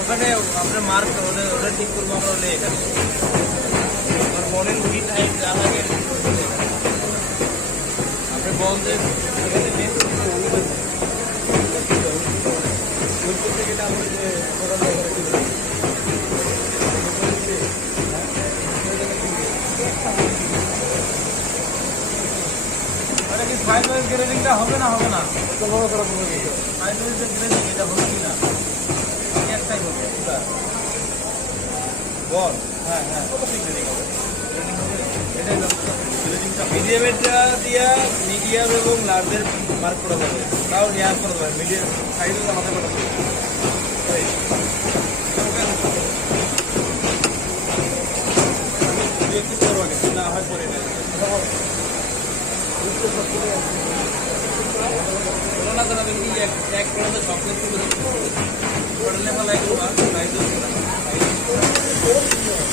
ওখানে আপনার মার্ক ওটা ঠিক করবো আমরা হলে এখানে আমার বলের উইট হাইট যা লাগে আপনি বল যে সাইড ওয়াইজ গ্রেডিংটা হবে না সাইড ওয়াইজ গ্রেডিং এটা হবে কি না একটাই হবে বল হ্যাঁ কত গ্রেডিং হবে এটাই গ্রেডিংটা মিডিয়ামটা দিয়া মিডিয়াম এবং লার্জের মার্ক করা যাবে তাও নেওয়া করা যাবে মিডিয়াম সাইডে আমাদের করা যাবে একটু করবো না হয় পরে না তুলনা করা কি এক করে সব কিছু